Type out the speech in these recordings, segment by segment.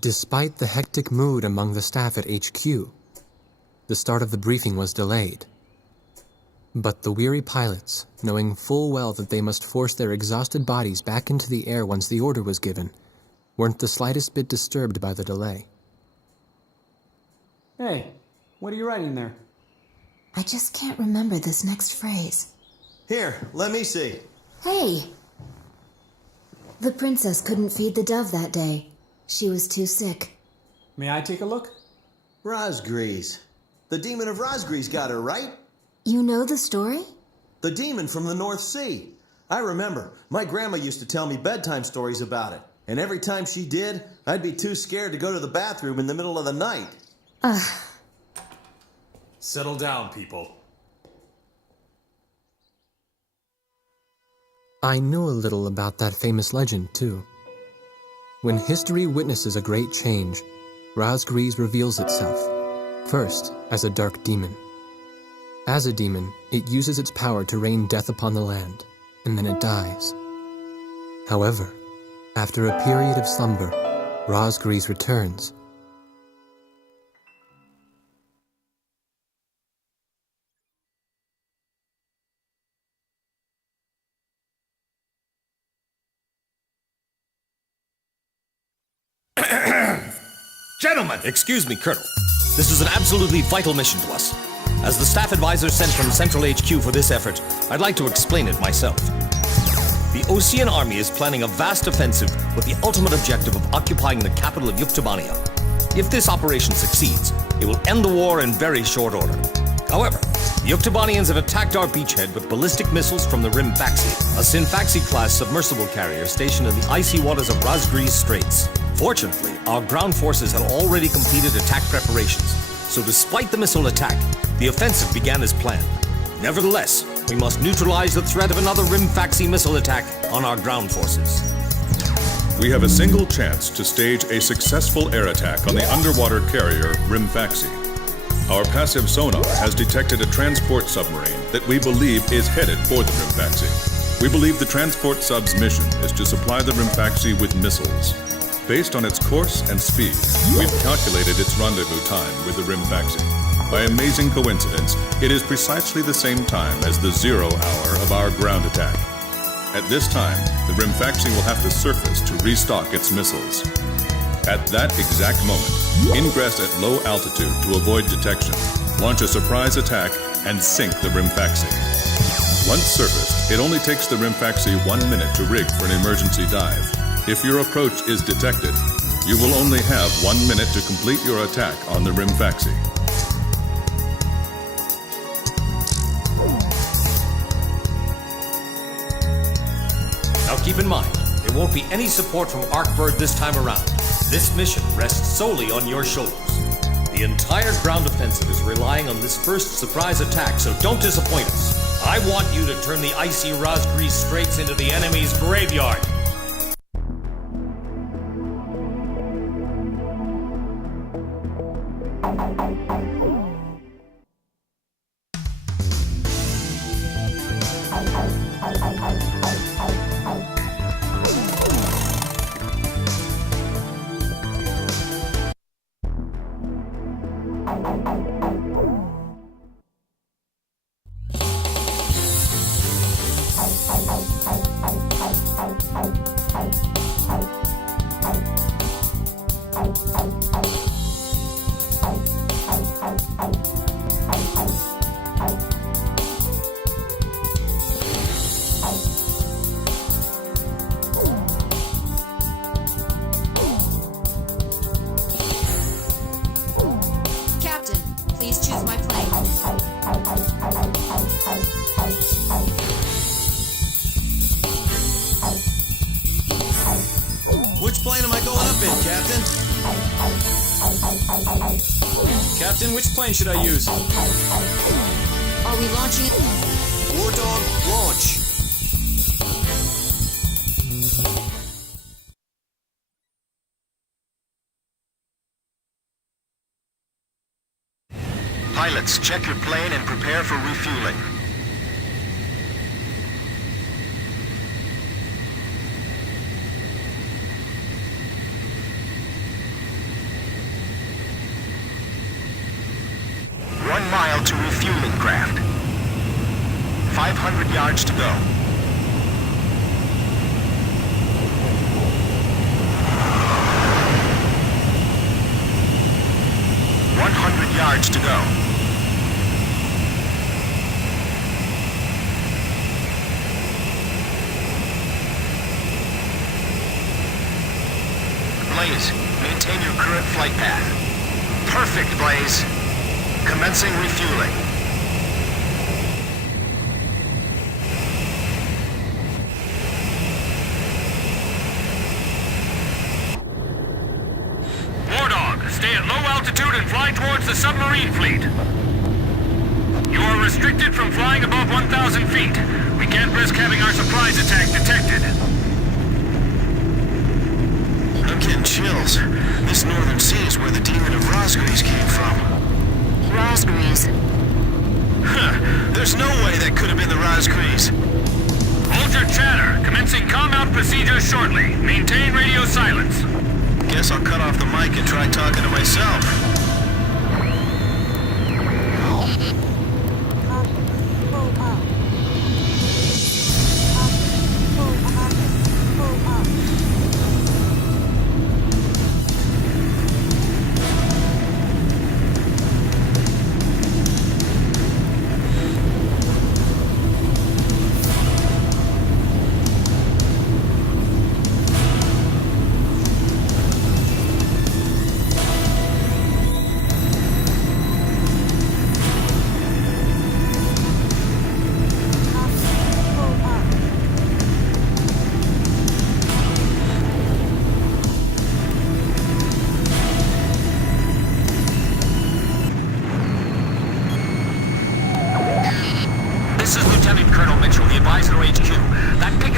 Despite the hectic mood among the staff at HQ, the start of the briefing was delayed. But the weary pilots, knowing full well that they must force their exhausted bodies back into the air once the order was given, weren't the slightest bit disturbed by the delay. Hey, what are you writing there? I just can't remember this next phrase. Here, let me see. Hey! The princess couldn't feed the dove that day. She was too sick. May I take a look? Razgriz. The demon of Razgriz got her, right? You know the story? The demon from the North Sea. I remember. My grandma used to tell me bedtime stories about it. And every time she did, I'd be too scared to go to the bathroom in the middle of the night. Settle down, people. I knew a little about that famous legend, too. When history witnesses a great change, Razgriz reveals itself, first as a dark demon. As a demon, it uses its power to rain death upon the land, and then it dies. However, after a period of slumber, Razgriz returns. Gentlemen! Excuse me, Colonel. This is an absolutely vital mission to us. As the staff advisor sent from Central HQ for this effort, I'd like to explain it myself. The Osean army is planning a vast offensive with the ultimate objective of occupying the capital of Yuktobania. If this operation succeeds, it will end the war in very short order. However, the Yuktobanians have attacked our beachhead with ballistic missiles from the Rimfaxi, a Sinfaxi-class submersible carrier stationed in the icy waters of Razgriz Straits. Fortunately, our ground forces had already completed attack preparations, so despite the missile attack, the offensive began as planned. Nevertheless, we must neutralize the threat of another Rimfaxi missile attack on our ground forces. We have a single chance to stage a successful air attack on the underwater carrier Rimfaxi. Our passive sonar has detected a transport submarine that we believe is headed for the Rimfaxi. We believe the transport sub's mission is to supply the Rimfaxi with missiles. Based on its course and speed, we've calculated its rendezvous time with the Rimfaxi. By amazing coincidence, it is precisely the same time as the 0 hour of our ground attack. At this time, the Rimfaxi will have to surface to restock its missiles. At that exact moment, ingress at low altitude to avoid detection, launch a surprise attack, and sink the Rimfaxi. Once surfaced, it only takes the Rimfaxi 1 minute to rig for an emergency dive. If your approach is detected, you will only have 1 minute to complete your attack on the Rimfaxi. Now keep in mind, there won't be any support from Arkbird this time around. This mission rests solely on your shoulders. The entire ground offensive is relying on this first surprise attack, so don't disappoint us. I want you to turn the icy Razgriz Straits into the enemy's graveyard. Captain, please choose my plane. Which plane am I going up in, Captain? Captain, which plane should I use? Are we launching it? War Dog, launch. Pilots, check your plane and prepare for refueling. yards to go. 100 yards to go. Blaze, maintain your current flight path. Perfect, Blaze. Commencing refueling. Stay at low altitude and fly towards the submarine fleet. You are restricted from flying above 1,000 feet. We can't risk having our surprise attack detected. I'm getting chills. This northern sea is where the demon of Razgriz came from. Razgriz. Huh. There's no way that could have been the Razgriz. Hold your chatter. Commencing comm-out procedures shortly. Maintain radio silence. Guess I'll cut off the mic and try talking to myself.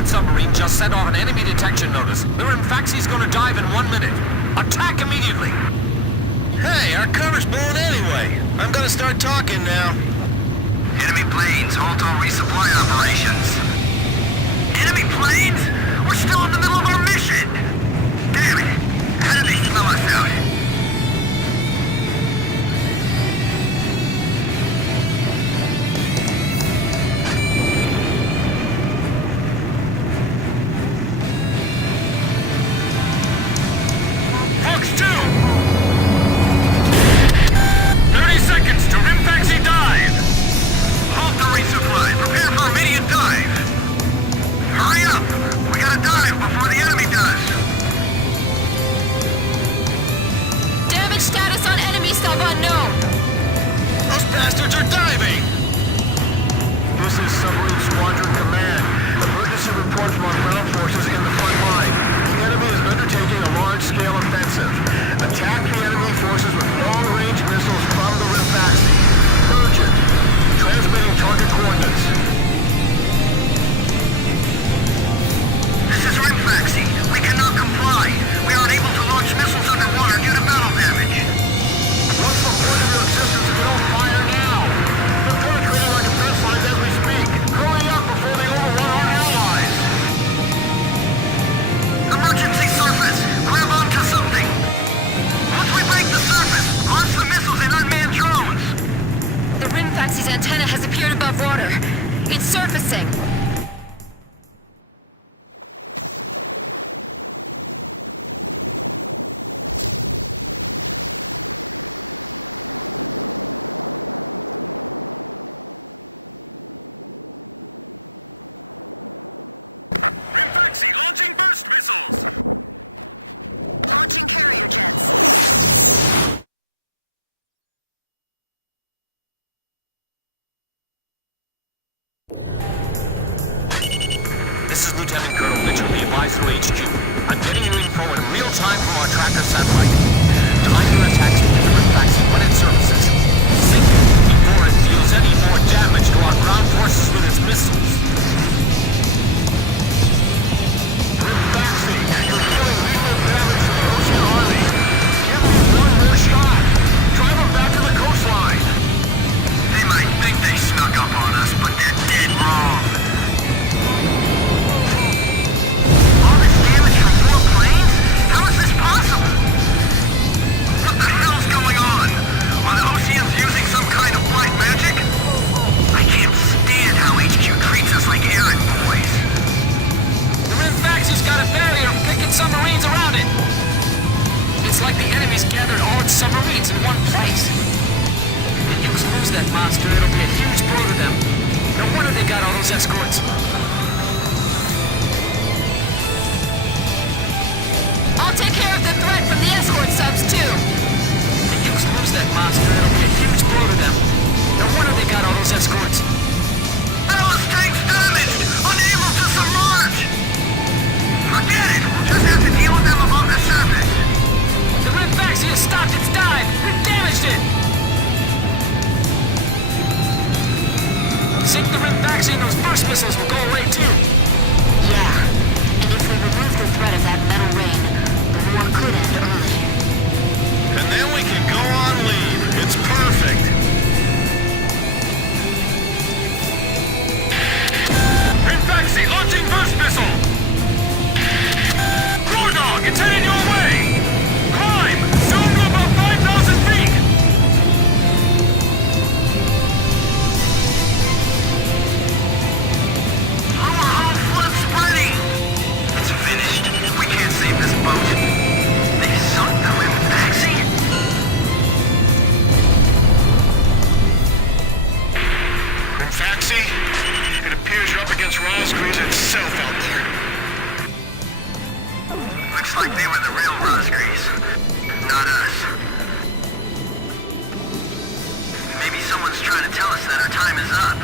Submarine just sent off an enemy detection notice. The Rimfaxi's gonna dive in 1 minute. Attack immediately! Hey, our cover's blown anyway. I'm gonna start talking now. Enemy planes, halt all resupply operations. Enemy planes? We're still in the middle of our mission! Damn it! How did they smell us out? This is Lieutenant Colonel Mitchell, the advisor HQ. I'm getting you info in real time from our tracker satellite. Time your attacks with the Rimfaxi when it surfaces. Sink it before it deals any more damage to our ground forces with its missiles. Rimfaxi, you're dealing lethal damage to the Ocean Army. Give me one more shot. Drive them back to the coastline. They might think they snuck up on us, but they're dead wrong. Using some kind of black magic? I can't stand how HQ treats us on it! It's like the enemy's gathered all its submarines in one place. If you lose that monster, it'll be a huge blow to them. No wonder they got all those escorts. I'll take care of the threat from the escort subs, too. If you lose that monster, it'll be a huge blow to them. No wonder they got all those escorts. Ballast tanks damaged! Unable to submerge! Forget it! We'll just have to deal with them above the surface. The Rimfaxi has stopped its dive! We've damaged it! Sink the Rimfaxi and those burst missiles will go away too. Yeah, and if we remove the threat of that metal rain, the war could end early. And then we can go on leave. It's perfect. Rimfaxi launching burst missile! War Dog, it's headed your way! Climb! Zoom to about 5,000 feet! Our whole flood spreading! It's finished. We can't save this boat. They sunk the Rimfaxi? Rimfaxi? It appears you're up against Razgriz itself out there. Looks like they were the real Razgriz. Not us. Maybe someone's trying to tell us that our time is up.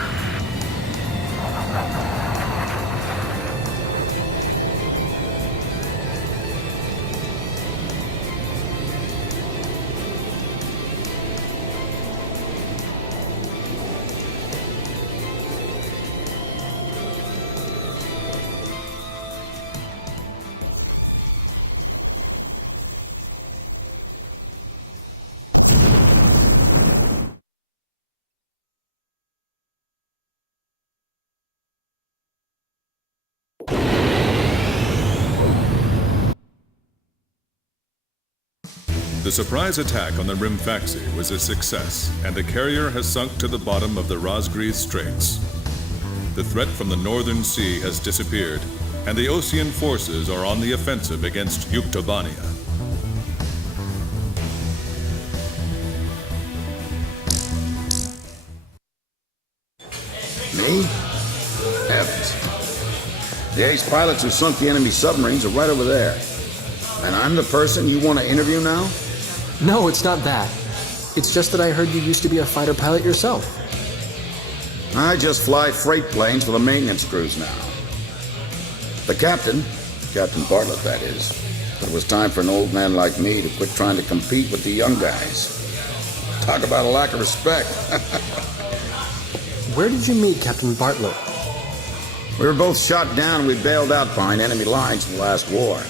The surprise attack on the Rimfaxi was a success, and the carrier has sunk to the bottom of the Razgriz Straits. The threat from the northern sea has disappeared, and the Osean forces are on the offensive against Yuktobania. Me? Heavens. The ace pilots who sunk the enemy submarines are right over there. And I'm the person you want to interview now? No, it's not that. It's just that I heard you used to be a fighter pilot yourself. I just fly freight planes for the maintenance crews now. The captain, Captain Bartlett that is, but it was time for an old man like me to quit trying to compete with the young guys. Talk about a lack of respect. Where did you meet Captain Bartlett? We were both shot down and we bailed out behind enemy lines in the last war.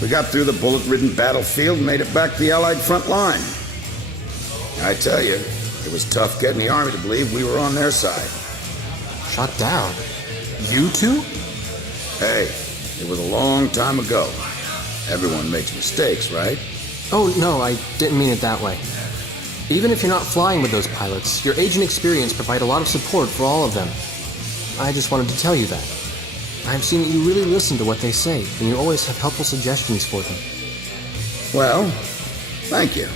We got through the bullet-ridden battlefield and made it back to the Allied front line. I tell you, it was tough getting the Army to believe we were on their side. Shot down? You two? Hey, it was a long time ago. Everyone makes mistakes, right? Oh, no, I didn't mean it that way. Even if you're not flying with those pilots, your age and experience provide a lot of support for all of them. I just wanted to tell you that. I've seen that you really listen to what they say, and you always have helpful suggestions for them. Well, thank you.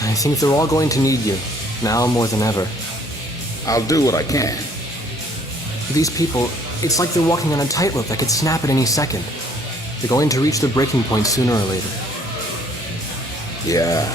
I think they're all going to need you, now more than ever. I'll do what I can. These people, it's like they're walking on a tightrope that could snap at any second. They're going to reach their breaking point sooner or later. Yeah.